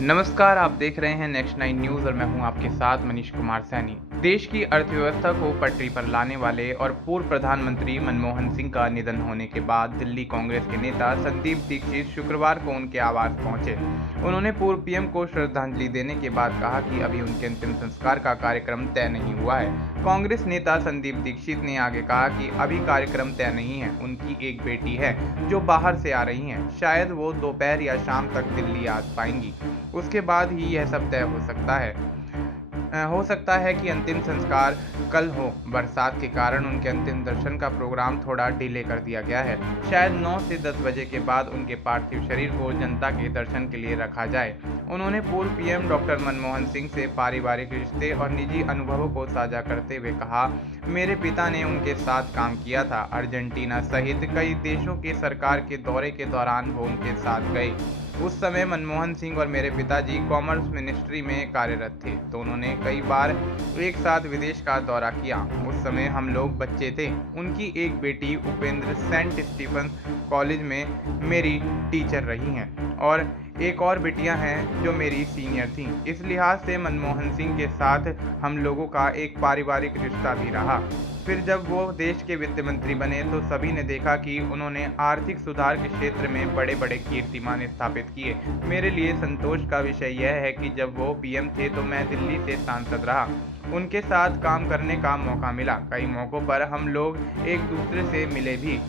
नमस्कार, आप देख रहे हैं नेक्स्ट नाइन न्यूज़ और मैं हूं आपके साथ मनीष कुमार सैनी। देश की अर्थव्यवस्था को पटरी पर लाने वाले और पूर्व प्रधानमंत्री मनमोहन सिंह का निधन होने के बाद दिल्ली कांग्रेस के नेता संदीप दीक्षित शुक्रवार को उनके आवास पहुंचे। उन्होंने पूर्व पीएम को श्रद्धांजलि देने के बाद कहा कि अभी उनके अंतिम संस्कार का कार्यक्रम तय नहीं हुआ है। कांग्रेस नेता संदीप दीक्षित ने आगे कहा कि अभी कार्यक्रम तय नहीं है। उनकी एक बेटी है जो बाहर से आ रही हैं, शायद वो दोपहर या शाम तक दिल्ली आ पाएंगी। उसके बाद ही यह सब तय हो सकता है कि अंतिम संस्कार कल हो। बरसात के कारण उनके अंतिम दर्शन का प्रोग्राम थोड़ा डिले कर दिया गया है। शायद 9 से 10 बजे के बाद उनके पार्थिव शरीर को जनता के दर्शन के लिए रखा जाए। उन्होंने पूर्व पीएम डॉक्टर मनमोहन सिंह से पारिवारिक रिश्ते और निजी अनुभवों को साझा करते हुए कहा, मेरे पिता ने उनके साथ काम किया था। अर्जेंटीना सहित कई देशों के सरकार के दौरे के दौरान वो उनके साथ गए। उस समय मनमोहन सिंह और मेरे पिताजी कॉमर्स मिनिस्ट्री में कार्यरत थे, तो उन्होंने कई बार एक साथ विदेश का दौरा किया। उस समय हम लोग बच्चे थे। उनकी एक बेटी उपेंद्र सेंट स्टीफन कॉलेज में मेरी टीचर रही हैं और एक और बेटियां हैं जो मेरी सीनियर थीं। इस लिहाज से मनमोहन सिंह के साथ हम लोगों का एक पारिवारिक रिश्ता भी रहा। फिर जब वो देश के वित्त मंत्री बने तो सभी ने देखा कि उन्होंने आर्थिक सुधार के क्षेत्र में बड़े बड़े कीर्तिमान स्थापित किए। मेरे लिए संतोष का विषय यह है कि जब वो पीएम थे तो मैं दिल्ली से सांसद रहा। उनके साथ काम करने का मौका मिला। कई मौक़ों पर हम लोग एक दूसरे से मिले भी।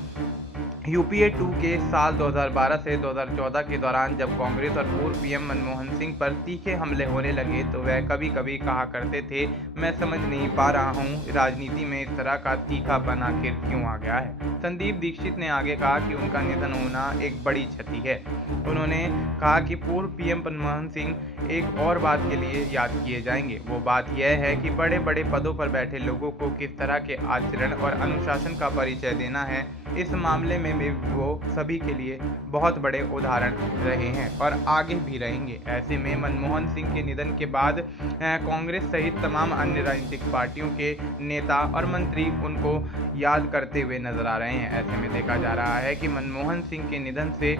यूपीए 2 के साल 2012 से 2014 के दौरान जब कांग्रेस और पूर्व पीएम मनमोहन सिंह पर तीखे हमले होने लगे तो वह कभी कभी कहा करते थे, मैं समझ नहीं पा रहा हूँ राजनीति में इस तरह का तीखापन आखिर क्यों आ गया है। संदीप दीक्षित ने आगे कहा कि उनका निधन होना एक बड़ी क्षति है। उन्होंने कहा कि पूर्व पीएम मनमोहन सिंह एक और बात के लिए याद किए जाएंगे। वो बात यह है कि बड़े बड़े पदों पर बैठे लोगों को किस तरह के आचरण और अनुशासन का परिचय देना है। इस मामले में वो सभी के लिए बहुत बड़े उदाहरण रहे हैं और आगे भी रहेंगे। ऐसे में मनमोहन सिंह के निधन के बाद कांग्रेस सहित तमाम अन्य राजनीतिक पार्टियों के नेता और मंत्री उनको याद करते हुए नजर आ रहे हैं। ऐसे में देखा जा रहा है कि मनमोहन सिंह के निधन से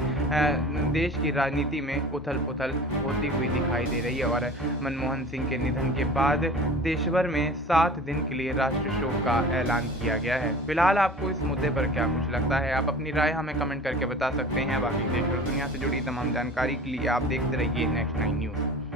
देश की राजनीति में उथल पुथल होती हुई दिखाई दे रही है और मनमोहन सिंह के निधन के बाद देश भर में 7 दिन के लिए राष्ट्रीय शोक का ऐलान किया गया है। फिलहाल आपको इस मुद्दे पर क्या कुछ लगता है? आप अपनी राय हमें कमेंट करके बता सकते हैं। बाकी देश और दुनिया से जुड़ी तमाम जानकारी के लिए आप देखते रहिए नेक्स्ट 9 न्यूज़।